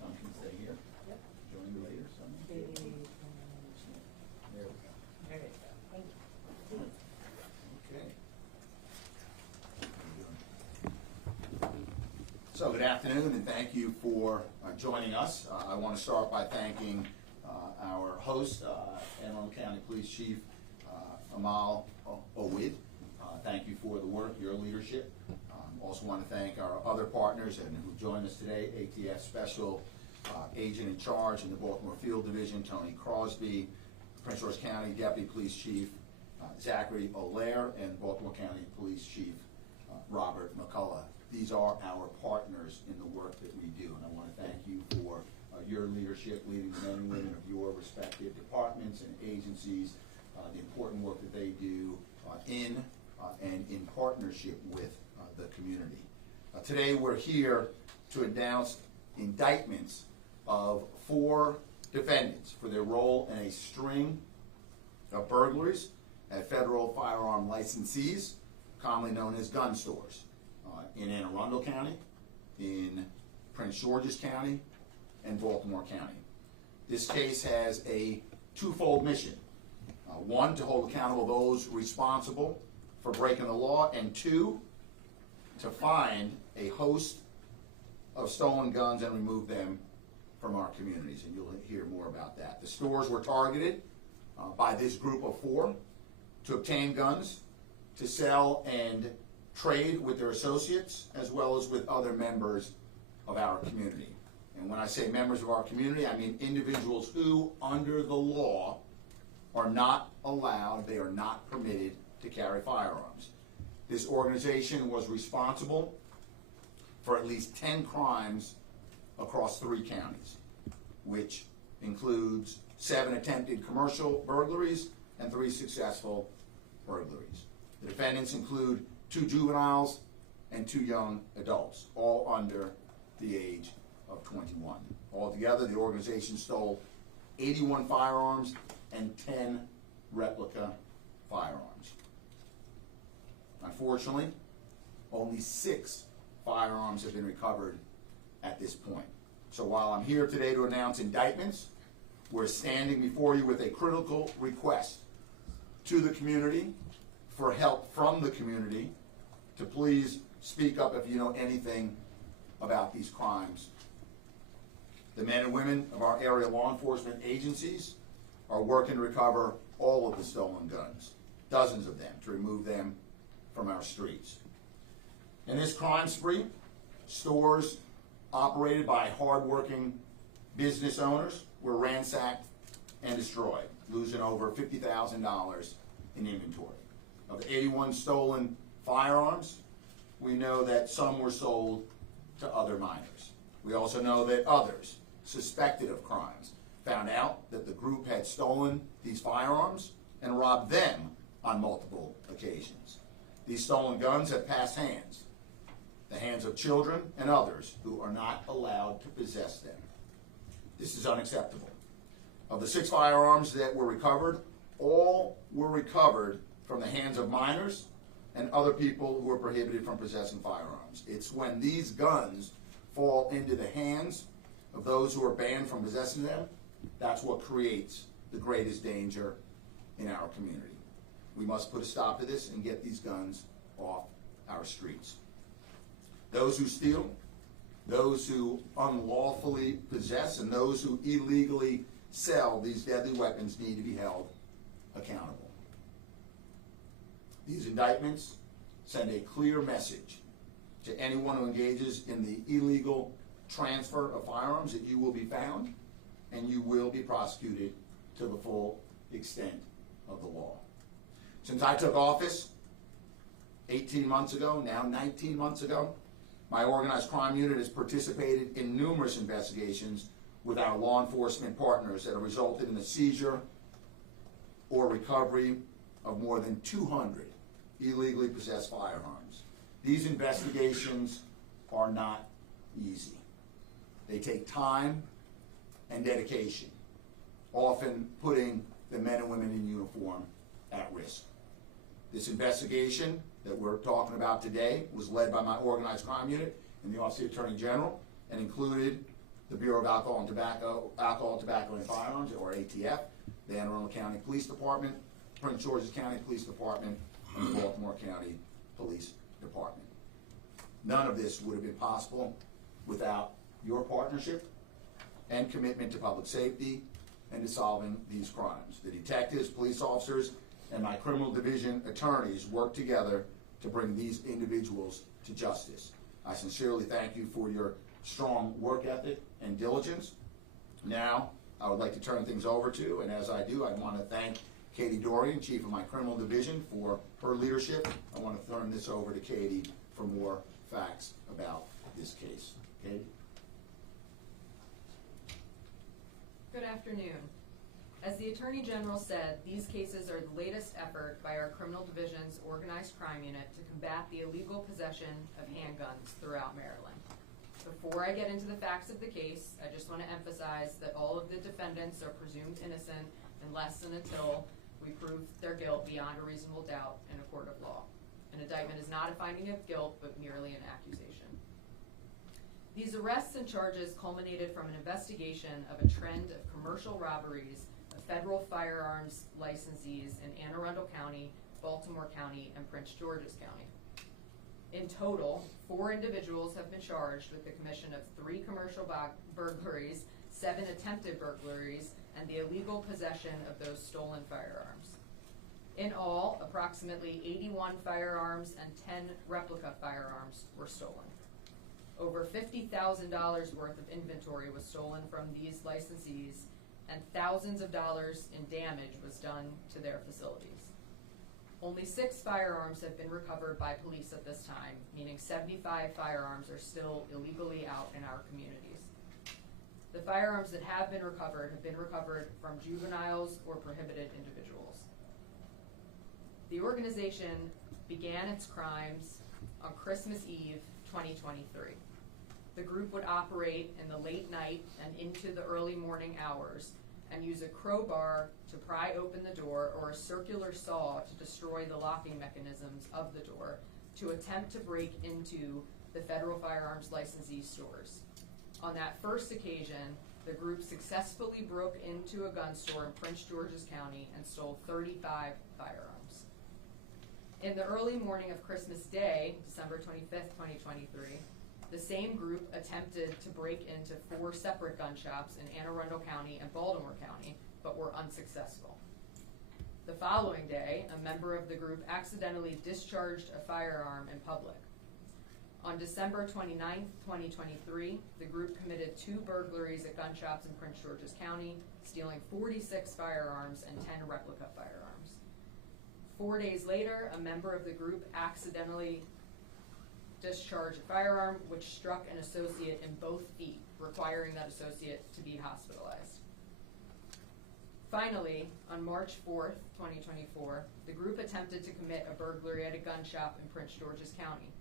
Some can stay here. Yep. Join you later. Some. There we go. There you go. Thank you. Okay. So good afternoon, and thank you for joining us. I want to start by thanking our host, Anne Arundel County Police Chief Amal Owid. Thank you for the work, your leadership. Also want to thank our other partners and who joined us today, ATF Special Agent in Charge in the Baltimore Field Division, Tony Crosby, Prince George County Deputy Police Chief Zachary Olaire, and Baltimore County Police Chief Robert McCullough. These are our partners in the work that we do, and I want to thank you for your leadership, leading the men and women of your respective departments and agencies, the important work that they do in and in partnership with the community. Today we're here to announce indictments of 4 defendants for their role in a string of burglaries at federal firearm licensees, commonly known as gun stores, in Anne Arundel County, in Prince George's County, and Baltimore County. This case has a twofold mission. One, to hold accountable those responsible for breaking the law, and 2, to find a host of stolen guns and remove them from our communities, and you'll hear more about that. The stores were targeted by this group of 4 to obtain guns, to sell and trade with their associates, as well as with other members of our community. And when I say members of our community, I mean individuals who, under the law, are not allowed, they are not permitted to carry firearms. This organization was responsible for at least 10 crimes across 3 counties, which includes 7 attempted commercial burglaries and 3 successful burglaries. The defendants include 2 juveniles and 2 young adults, all under the age of 21. Altogether, the organization stole 81 firearms and 10 replica firearms. Unfortunately, only 6 firearms have been recovered at this point. So while I'm here today to announce indictments, we're standing before you with a critical request to the community for help from the community to please speak up if you know anything about these crimes. The men and women of our area law enforcement agencies are working to recover all of the stolen guns, dozens of them, to remove them from our streets. In this crime spree, stores operated by hard-working business owners were ransacked and destroyed, losing over $50,000 in inventory. Of the 81 stolen firearms, we know that some were sold to other minors. We also know that others, suspected of crimes, found out that the group had stolen these firearms and robbed them on multiple occasions. These stolen guns have passed hands, the hands of children and others who are not allowed to possess them. This is unacceptable. Of the 6 firearms that were recovered, all were recovered from the hands of minors and other people who are prohibited from possessing firearms. It's when these guns fall into the hands of those who are banned from possessing them, that's what creates the greatest danger in our community. We must put a stop to this and get these guns off our streets. Those who steal, those who unlawfully possess, and those who illegally sell these deadly weapons need to be held accountable. These indictments send a clear message to anyone who engages in the illegal transfer of firearms that you will be found and you will be prosecuted to the full extent of the law. Since I took office 18 months ago, now 19 months ago, my organized crime unit has participated in numerous investigations with our law enforcement partners that have resulted in the seizure or recovery of more than 200 illegally possessed firearms. These investigations are not easy. They take time and dedication, often putting the men and women in uniform at risk. This investigation that we're talking about today was led by my organized crime unit and the Office of the Attorney General, and included the Bureau of Alcohol, Tobacco, and Firearms, or ATF, the Anne Arundel County Police Department, Prince George's County Police Department, and the Baltimore County Police Department. None of this would have been possible without your partnership and commitment to public safety and to solving these crimes. The detectives, police officers, and my criminal division attorneys worked together to bring these individuals to justice. I sincerely thank you for your strong work ethic and diligence. Now, I would like to turn things over to, and as I do, I want to thank Katie Dorian, Chief of my criminal division, for her leadership. I want to turn this over to Katie for more facts about this case. Katie? Good afternoon. As the Attorney General said, these cases are the latest effort by our Criminal Division's Organized Crime Unit to combat the illegal possession of handguns throughout Maryland. Before I get into the facts of the case, I just want to emphasize that all of the defendants are presumed innocent unless and until we prove their guilt beyond a reasonable doubt in a court of law. An indictment is not a finding of guilt, but merely an accusation. These arrests and charges culminated from an investigation of a trend of commercial robberies of federal firearms licensees in Anne Arundel County, Baltimore County, and Prince George's County. In total, 4 individuals have been charged with the commission of 3 commercial burglaries, 7 attempted burglaries, and the illegal possession of those stolen firearms. In all, approximately 81 firearms and 10 replica firearms were stolen. Over $50,000 worth of inventory was stolen from these licensees, and thousands of dollars in damage was done to their facilities. Only 6 firearms have been recovered by police at this time, meaning 75 firearms are still illegally out in our communities. The firearms that have been recovered from juveniles or prohibited individuals. The organization began its crimes on Christmas Eve, 2023. The group would operate in the late night and into the early morning hours and use a crowbar to pry open the door or a circular saw to destroy the locking mechanisms of the door to attempt to break into the federal firearms licensee stores. On that first occasion, the group successfully broke into a gun store in Prince George's County and stole 35 firearms. In the early morning of Christmas Day, December 25th, 2023, the same group attempted to break into 4 separate gun shops in Anne Arundel County and Baltimore County, but were unsuccessful. The following day, a member of the group accidentally discharged a firearm in public. On December 29th, 2023, the group committed 2 burglaries at gun shops in Prince George's County, stealing 46 firearms and 10 replica firearms. 4 days later, a member of the group accidentally discharged a firearm which struck an associate in both feet, requiring that associate to be hospitalized. Finally, on March 4th, 2024, the group attempted to commit a burglary at a gun shop in Prince George's County.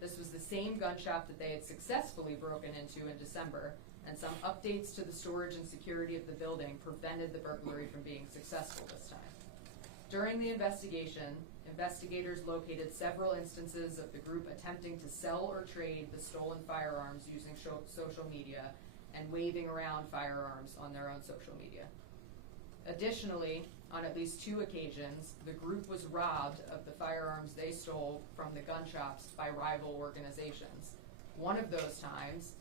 This was the same gun shop that they had successfully broken into in December, and some updates to the storage and security of the building prevented the burglary from being successful this time. During the investigation, investigators located several instances of the group attempting to sell or trade the stolen firearms using social media and waving around firearms on their own social media. Additionally, on at least 2 occasions, the group was robbed of the firearms they stole from the gun shops by rival organizations. One of those times,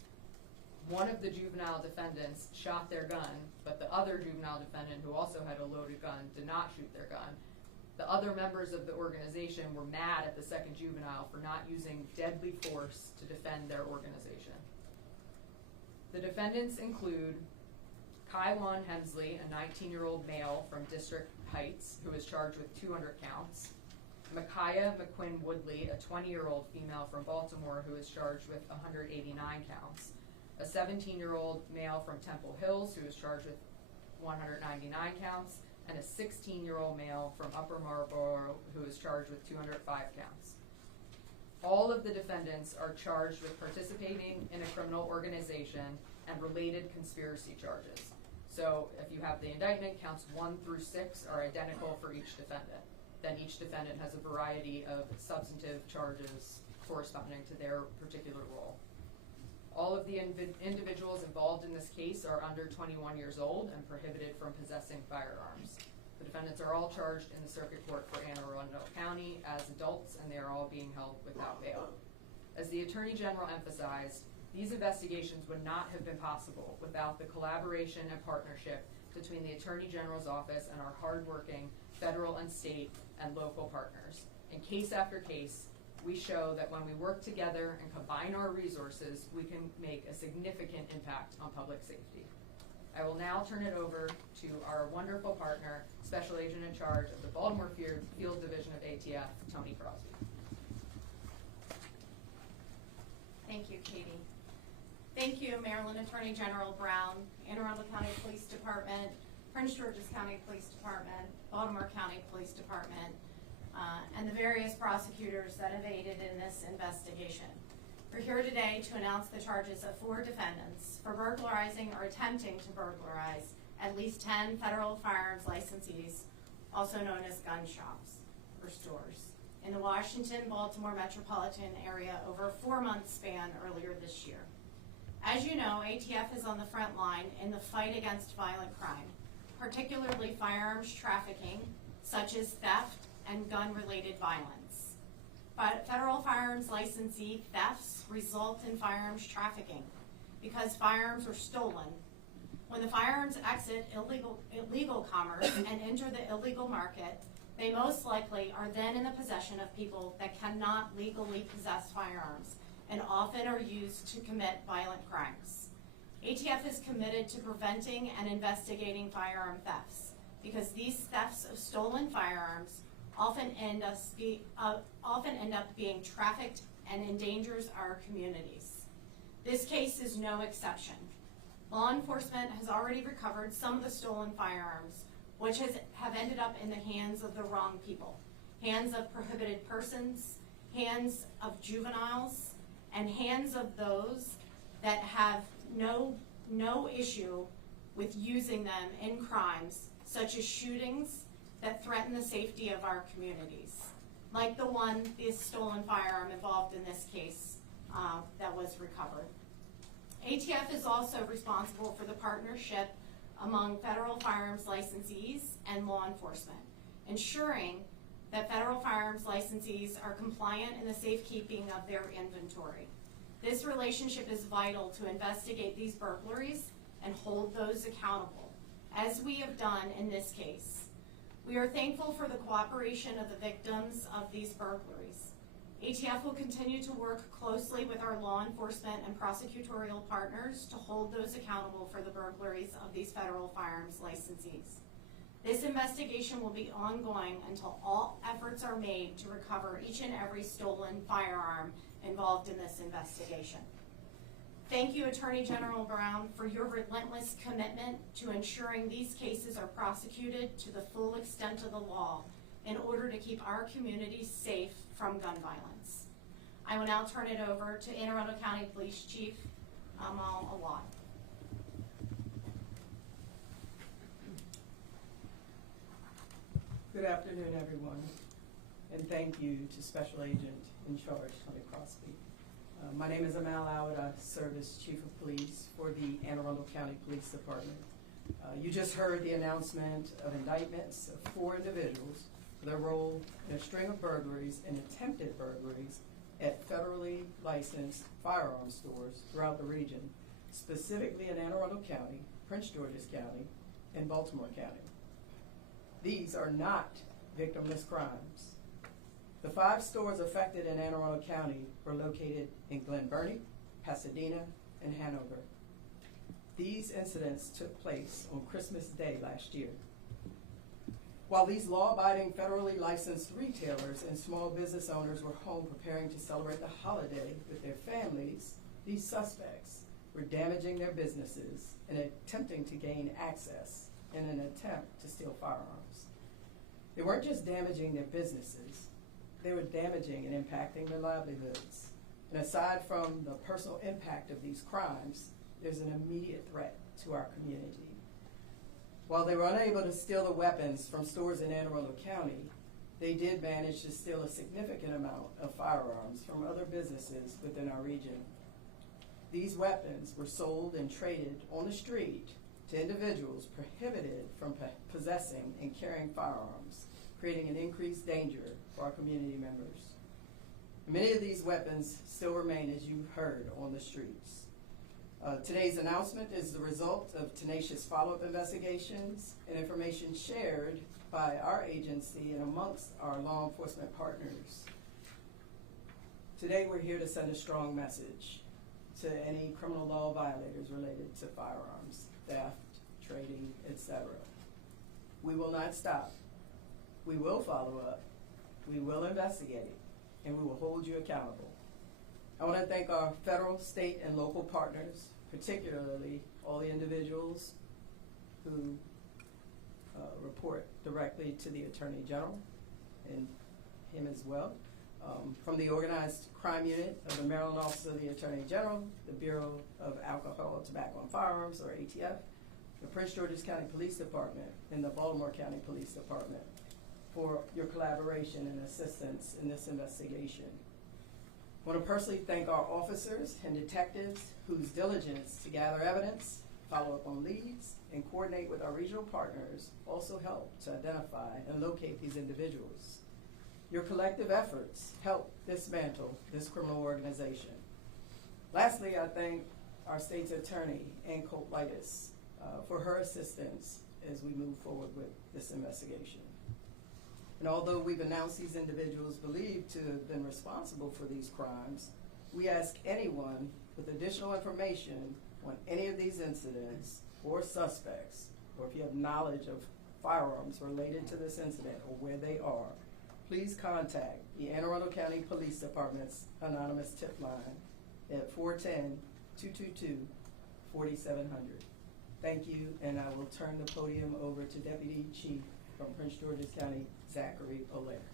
one of the juvenile defendants shot their gun, but the other juvenile defendant, who also had a loaded gun, did not shoot their gun. The other members of the organization were mad at the second juvenile for not using deadly force to defend their organization. The defendants include Kaiwan Hensley, a 19-year-old male from District Heights, who is charged with 200 counts. Micaiah McQuinn Woodley, a 20-year-old female from Baltimore, who is charged with 189 counts. A 17-year-old male from Temple Hills, who is charged with 199 counts. And a 16-year-old male from Upper Marlboro, who is charged with 205 counts. All of the defendants are charged with participating in a criminal organization and related conspiracy charges. So if you have the indictment, counts 1 through 6 are identical for each defendant. Then each defendant has a variety of substantive charges corresponding to their particular role. All of the individuals involved in this case are under 21 years old and prohibited from possessing firearms. The defendants are all charged in the Circuit Court for Anne Arundel County as adults, and they are all being held without bail. As the Attorney General emphasized, these investigations would not have been possible without the collaboration and partnership between the Attorney General's office and our hardworking federal and state and local partners. In case after case, we show that when we work together and combine our resources, we can make a significant impact on public safety. I will now turn it over to our wonderful partner, Special Agent in charge of the Baltimore Field Division of ATF, Tony Crosby. Thank you, Katie. Thank you, Maryland Attorney General Brown, Anne Arundel County Police Department, Prince George's County Police Department, Baltimore County Police Department, and the various prosecutors that have aided in this investigation. We're here today to announce the charges of 4 defendants for burglarizing or attempting to burglarize at least 10 federal firearms licensees, also known as gun shops or stores, in the Washington-Baltimore metropolitan area over a 4-month span earlier this year. As you know, ATF is on the front line in the fight against violent crime, particularly firearms trafficking, such as theft and gun-related violence. But federal firearms licensee thefts result in firearms trafficking because firearms are stolen. When the firearms exit illegal commerce and enter the illegal market, they most likely are then in the possession of people that cannot legally possess firearms and often are used to commit violent crimes. ATF is committed to preventing and investigating firearm thefts because these thefts of stolen firearms often end up being trafficked and endangers our communities. This case is no exception. Law enforcement has already recovered some of the stolen firearms, which have ended up in the hands of the wrong people, hands of prohibited persons, hands of juveniles, and hands of those that have no issue with using them in crimes such as shootings that threaten the safety of our communities, like this stolen firearm involved in this case that was recovered. ATF is also responsible for the partnership among federal firearms licensees and law enforcement, ensuring that federal firearms licensees are compliant in the safekeeping of their inventory. This relationship is vital to investigate these burglaries and hold those accountable, as we have done in this case. We are thankful for the cooperation of the victims of these burglaries. ATF will continue to work closely with our law enforcement and prosecutorial partners to hold those accountable for the burglaries of these federal firearms licensees. This investigation will be ongoing until all efforts are made to recover each and every stolen firearm involved in this investigation. Thank you, Attorney General Brown, for your relentless commitment to ensuring these cases are prosecuted to the full extent of the law in order to keep our communities safe from gun violence. I will now turn it over to Anne Arundel County Police Chief Amal Awad. Good afternoon, everyone, and thank you to Special Agent in charge, Tony Crosby. My name is Amal Awad. I serve as Chief of Police for the Anne Arundel County Police Department. You just heard the announcement of indictments of 4 individuals for their role in a string of burglaries and attempted burglaries at federally licensed firearm stores throughout the region, specifically in Anne Arundel County, Prince George's County, and Baltimore County. These are not victimless crimes. The 5 stores affected in Anne Arundel County were located in Glen Burnie, Pasadena, and Hanover. These incidents took place on Christmas Day last year. While these law-abiding federally licensed retailers and small business owners were home preparing to celebrate the holiday with their families, these suspects were damaging their businesses and attempting to gain access in an attempt to steal firearms. They weren't just damaging their businesses, they were damaging and impacting their livelihoods. And aside from the personal impact of these crimes, there's an immediate threat to our community. While they were unable to steal the weapons from stores in Anne Arundel County, they did manage to steal a significant amount of firearms from other businesses within our region. These weapons were sold and traded on the street to individuals prohibited from possessing and carrying firearms, creating an increased danger for our community members. Many of these weapons still remain, as you've heard, on the streets. Today's announcement is the result of tenacious follow-up investigations and information shared by our agency and amongst our law enforcement partners. Today we're here to send a strong message to any criminal law violators related to firearms, theft, trading, etc. We will not stop. We will follow up. We will investigate, and we will hold you accountable. I want to thank our federal, state, and local partners, particularly all the individuals who report directly to the Attorney General and him as well. From the Organized Crime Unit of the Maryland Office of the Attorney General, the Bureau of Alcohol, Tobacco, and Firearms, or ATF, the Prince George's County Police Department, and the Baltimore County Police Department for your collaboration and assistance in this investigation. I want to personally thank our officers and detectives whose diligence to gather evidence, follow up on leads, and coordinate with our regional partners also helped to identify and locate these individuals. Your collective efforts help dismantle this criminal organization. Lastly, I thank our state's attorney, Ann Cope-Litis, for her assistance as we move forward with this investigation. And although we've announced these individuals believed to have been responsible for these crimes, we ask anyone with additional information on any of these incidents or suspects, or if you have knowledge of firearms related to this incident or where they are, please contact the Anne Arundel County Police Department's anonymous tip line at 410-222-4700. Thank you, and I will turn the podium over to Deputy Chief from Prince George's County, Zachary Olaire.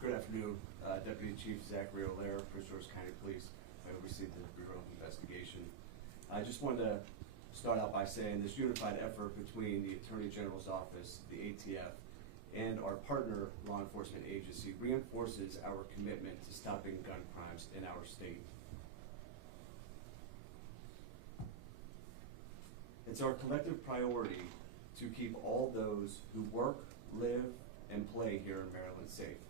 Good afternoon, Deputy Chief Zachary Olaire, Prince George's County Police. I oversee the Bureau of Investigation. I just wanted to start out by saying this unified effort between the Attorney General's Office, the ATF, and our partner law enforcement agency reinforces our commitment to stopping gun crimes in our state. It's our collective priority to keep all those who work, live, and play here in Maryland safe.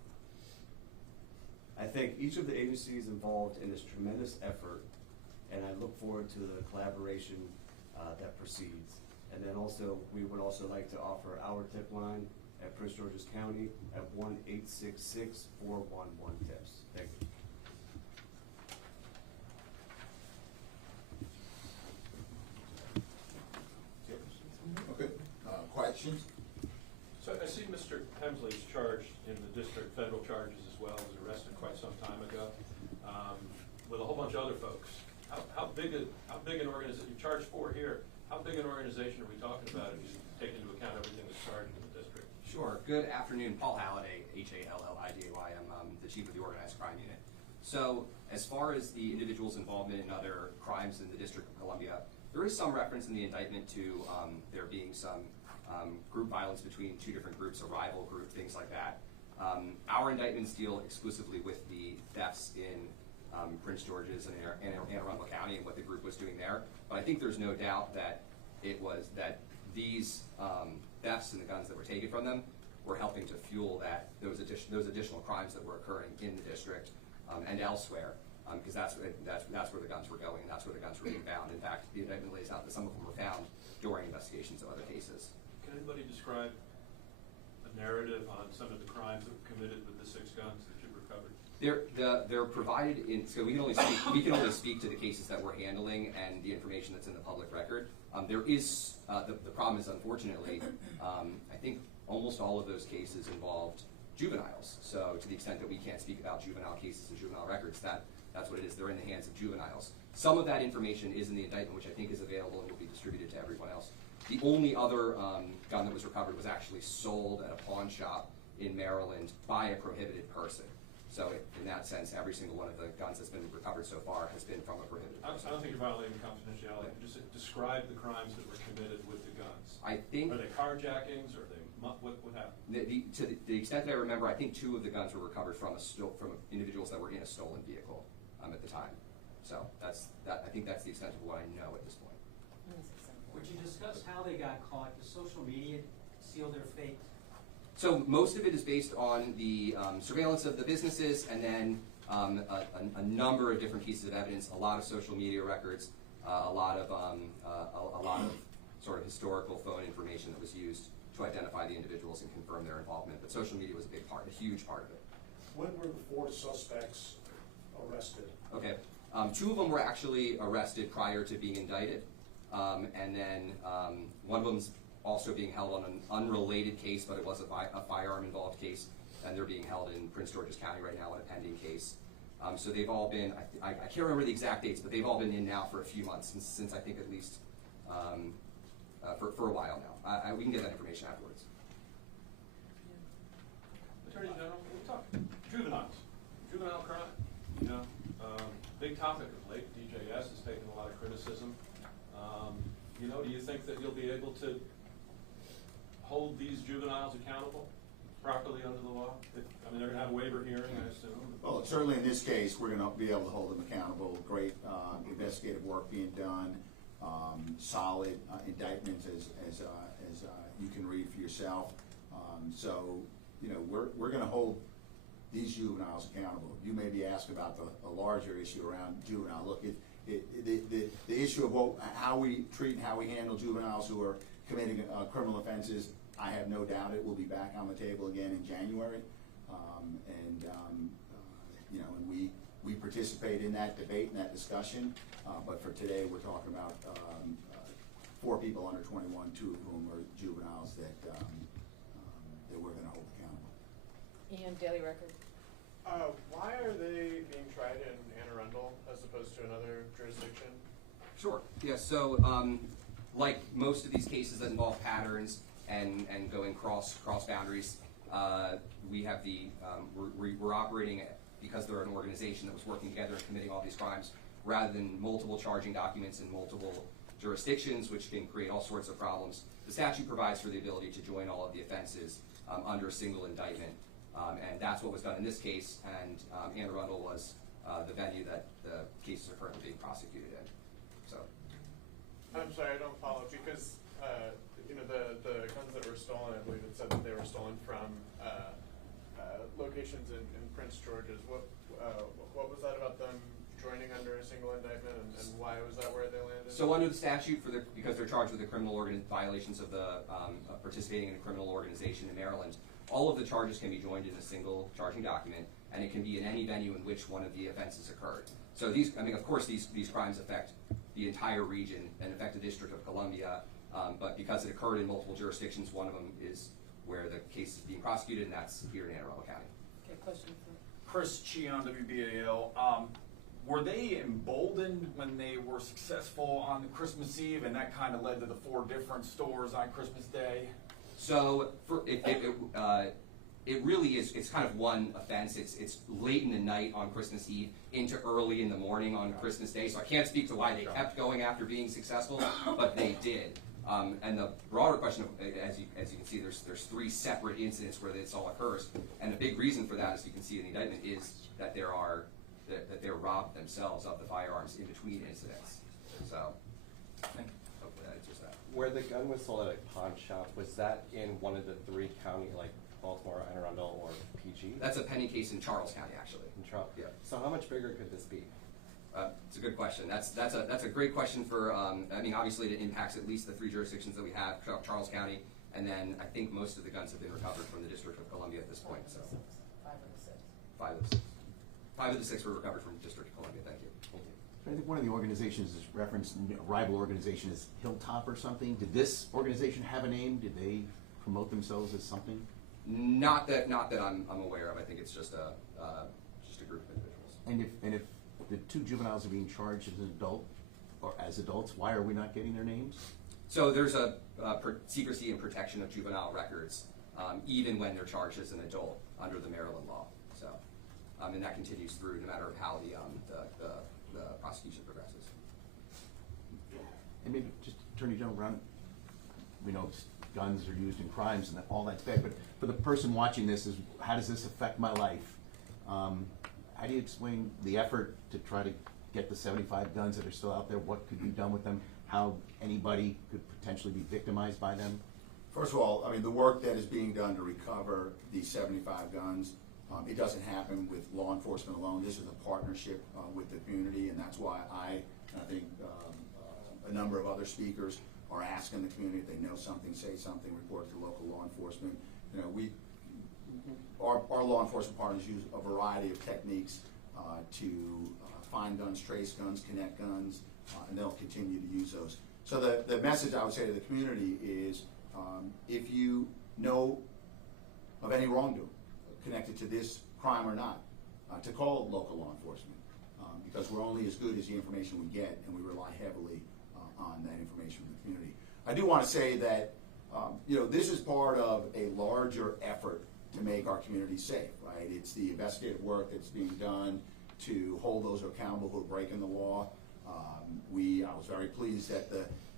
I thank each of the agencies involved in this tremendous effort, and I look forward to the collaboration that proceeds. And then also, we would also like to offer our tip line at Prince George's County at 1-866-411-TIPS. Thank you. Okay, questions? So I see Mr. Hemsley's charged in the district, federal charges as well, was arrested quite some time ago, with a whole bunch of other folks. How big an organization, you charged 4 here, how big an organization are we talking about if you take into account everything that's charged in the district? Sure. Good afternoon. Paul Halliday, H-A-L-L-I-D-A-Y. I'm the chief of the Organized Crime Unit. So as far as the individual's involvement in other crimes in the District of Columbia, there is some reference in the indictment to there being some group violence between 2 different groups, a rival group, things like that. Our indictments deal exclusively with the thefts in Prince George's and Anne Arundel County and what the group was doing there. But I think there's no doubt that these thefts and the guns that were taken from them were helping to fuel those additional crimes that were occurring in the district and elsewhere, because that's where the guns were going, and that's where the guns were being found. In fact, the indictment lays out that some of them were found during investigations of other cases. Can anybody describe a narrative on some of the crimes that were committed with the 6 guns that you've recovered? They're provided in, so we can only speak to the cases that we're handling and the information that's in the public record. There is the problem is, unfortunately, I think almost all of those cases involved juveniles. So to the extent that we can't speak about juvenile cases and juvenile records, that's what it is. They're in the hands of juveniles. Some of that information is in the indictment, which I think is available and will be distributed to everyone else. The only other gun that was recovered was actually sold at a pawn shop in Maryland by a prohibited person. So in that sense, every single one of the guns that's been recovered so far has been from a prohibited I person. don't think you're violating confidentiality. Just describe the crimes that were committed with the guns. I think Are they carjackings, or are they, what happened? to the extent that I remember, I think 2 of the guns were recovered from individuals that were in a stolen vehicle at the time. So I think that's the extent of what I know at this point. Would you discuss how they got caught? Does social media seal their fate? So most of it is based on the surveillance of the businesses, and then a number of different pieces of evidence, a lot of social media records, a lot of sort of historical phone information that was used to identify the individuals and confirm their involvement. But social media was a big part, a huge part of it. When were the 4 suspects arrested? Okay, 2 of them were actually arrested prior to being indicted, and then one of them's also being held on an unrelated case, but it was a firearm involved case, and they're being held in Prince George's County right now in a pending case. So they've all been, I can't remember the exact dates, but they've all been in now for a few months, since I think at least for a while now. We can get that information afterwards. Attorney General, we talk juvenile crime, big topic of late. DJS has taken a lot of criticism. Do you think that you'll be able to hold these juveniles accountable properly under the law? They're going to have a waiver hearing, I assume. Well, certainly in this case, we're going to be able to hold them accountable. Great investigative work being done, solid indictments as you can read for yourself. So, we're going to hold these juveniles accountable. You may be asked about the larger issue around juvenile. Look, the issue of how we treat and how we handle juveniles who are committing criminal offenses, I have no doubt it will be back on the table again in January. And we participate in that debate and that discussion. But for today, we're talking about 4 people under 21, 2 of whom are juveniles that we're going to hold accountable. Ian, Daily Record. Why are they being tried in Anne Arundel as opposed to another jurisdiction? Sure. Yeah. So, like most of these cases that involve patterns and going cross boundaries, we have we're operating because they're an organization that was working together and committing all these crimes, rather than multiple charging documents in multiple jurisdictions, which can create all sorts of problems. The statute provides for the ability to join all of the offenses under a single indictment, and that's what was done in this case. And Anne Arundel was the venue that the cases are currently being prosecuted in. So, I'm sorry, I don't follow, because the guns that were stolen, I believe it said that they were stolen from locations in Prince George's. What was that about them joining under a single indictment, and why was that where they landed? So under the statute, because they're charged with the criminal violations of the participating in a criminal organization in Maryland, all of the charges can be joined in a single charging document, and it can be in any venue in which one of the offenses occurred. So of course, these crimes affect the entire region and affect the District of Columbia, but because it occurred in multiple jurisdictions, one of them is where the case is being prosecuted, and that's here in Anne Arundel County. Okay, question for Chris Cheon, WBAL. Were they emboldened when they were successful on Christmas Eve, and that kind of led to the 4 different stores on Christmas Day? So it really is. It's kind of one offense. It's late in the night on Christmas Eve into early in the morning on Christmas Day. So I can't speak to why they kept going after being successful, but they did. And the broader question, as you can see, there's 3 separate incidents where this all occurs, and the big reason for that, as you can see in the indictment, is that that they're robbed themselves of the firearms in between incidents. So hopefully that answers that. Where the gun was sold at a pawn shop, was that in one of the 3 county, like Baltimore, Anne Arundel, or PG? That's a pending case in Charles County, actually. In Charles. Yeah. So how much bigger could this be? It's a good question. That's a great question for. Obviously, it impacts at least the 3 jurisdictions that we have: Charles County, and then I think most of the guns have been recovered from the District of Columbia at this point. So 5 of the 6. 5 of the 6. 5 of the 6 were recovered from the District of Columbia. Thank you. Thank you. I think one of the organizations is referenced, a rival organization is Hilltop or something. Did this organization have a name? Did they promote themselves as something? Not that I'm aware of. I think it's just a group of individuals. And if the 2 juveniles are being charged as an adult or as adults, why are we not getting their names? So there's a secrecy and protection of juvenile records even when they're charged as an adult under the Maryland law. So, and that continues through no matter how the prosecution progresses. And maybe just Attorney General Brown, we know guns are used in crimes and all that's bad, but for the person watching this, is how does this affect my life? How do you explain the effort to try to get the 75 guns that are still out there? What could be done with them? How anybody could potentially be victimized by them? First of all, I mean, the work that is being done to recover these 75 guns, it doesn't happen with law enforcement alone. This is a partnership with the community, and that's why I think a number of other speakers are asking the community if they know something, say something, report to local law enforcement. You know, our law enforcement partners use a variety of techniques to find guns, trace guns, connect guns, and they'll continue to use those. So the message I would say to the community is, if you know of any wrongdoing connected to this crime or not, to call local law enforcement, because we're only as good as the information we get, and we rely heavily on that information from the community. I do want to say that you know, this is part of a larger effort to make our community safe, right? It's the investigative work that's being done to hold those accountable who are breaking the law. I was very pleased that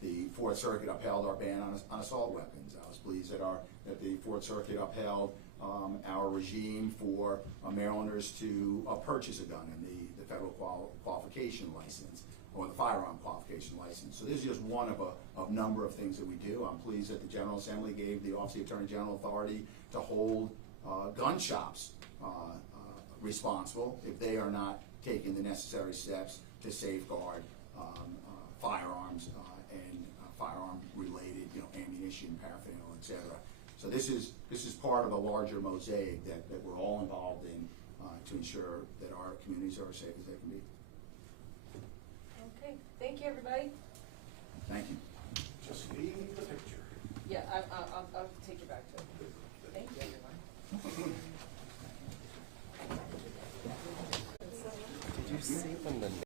the Fourth Circuit upheld our ban on assault weapons. I was pleased that the Fourth Circuit upheld our regime for Marylanders to purchase a gun and the federal qualification license, or the firearm qualification license. So this is just one of a number of things that we do. I'm pleased that the General Assembly gave the Office of the Attorney General authority to hold gun shops responsible if they are not taking the necessary steps to safeguard firearms and firearm-related, you know, ammunition, paraphernalia, etc. So this is part of a larger mosaic that we're all involved in to ensure that our communities are as safe as they can be. Okay, thank you, everybody. Thank you. Just leave the picture. Yeah, I'll take you back to it. Thank you, everyone. Did you see when the